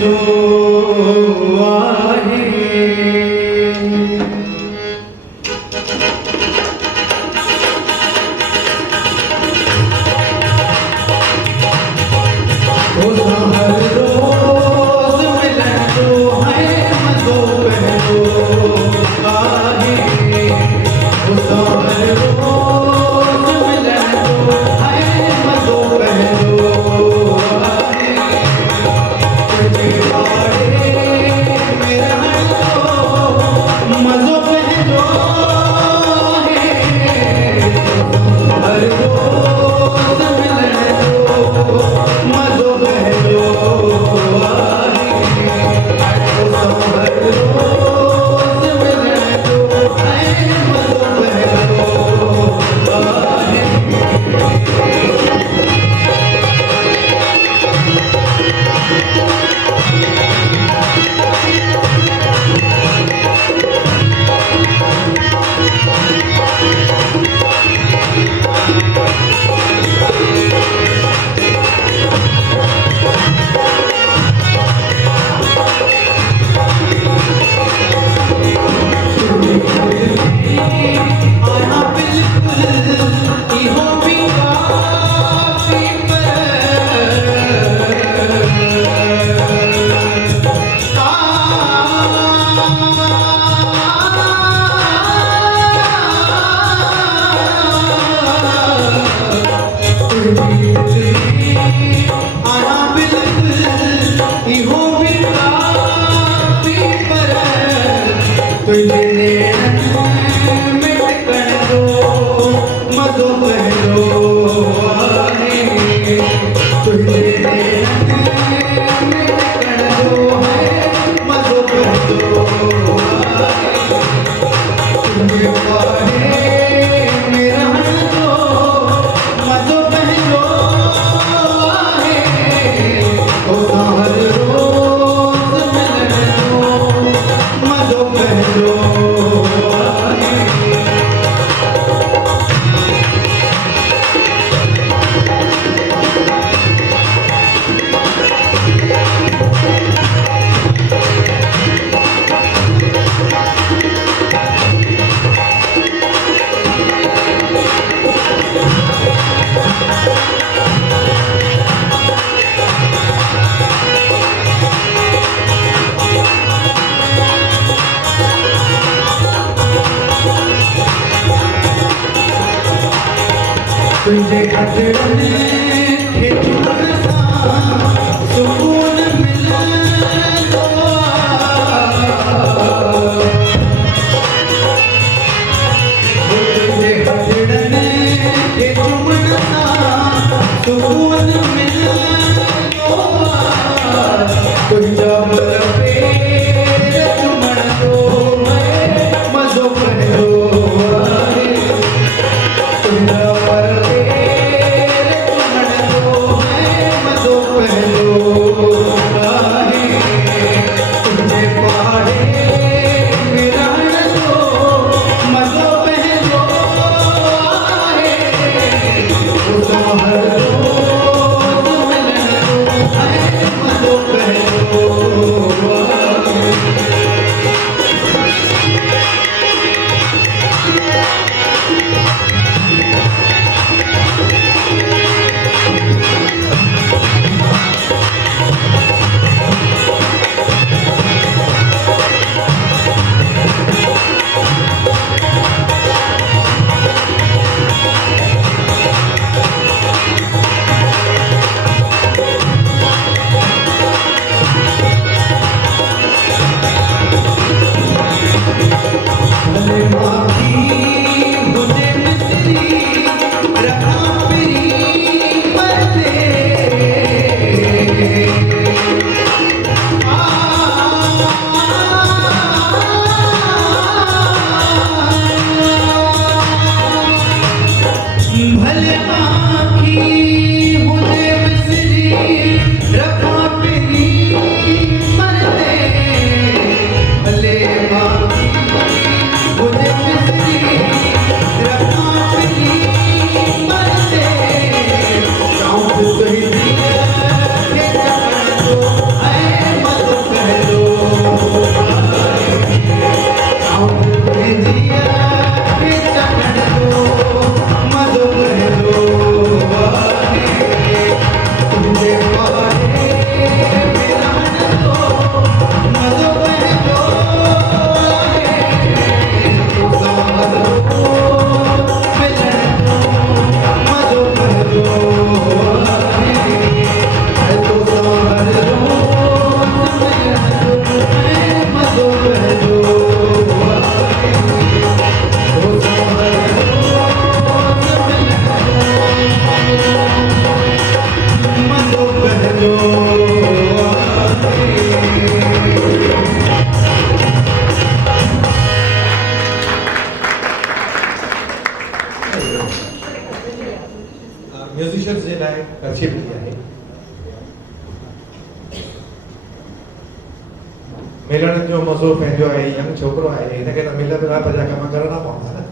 पहलो आहे हर रोज मिलंदो है मज़ो पहलो आहे हर रोज मिलंदो है मज़ो पहलो आहे तुझे वाड़े मेरा मज़ो पहलो है हर रोज मिलंदो मज़ो पहलो आहे हर रोज मिलंदो है मज़ो पहलो आहे आया बिल्कुल इहो भी काफी आया बिल्कुल इहो भी काफी पर तुझे मज़ो पहलो आहे तुझे मज़ो पहलो आहे तुझे वाड़े मेरा मज़ो पहलो आहे हर रोज मिलंदो मज़ो पहलो आहे तुझे खतरन के तुरसा सुकून मिलंदो तुझे खतरन के तुरसा सुकून मिलंदो तुझा मर पेर चुमंदो मज़ो पहलो आहे तुझा मर मज़ो पहलो आहे तुझे वाड़े मेरा मज़ो पहलो आहे हर रोज नसीब थी आहे मिलण जो मज़ो पंहिंजो आहे यंग छोकिरो आहे हिनखे त मिल मिलाप जा कम करणा पवंदा न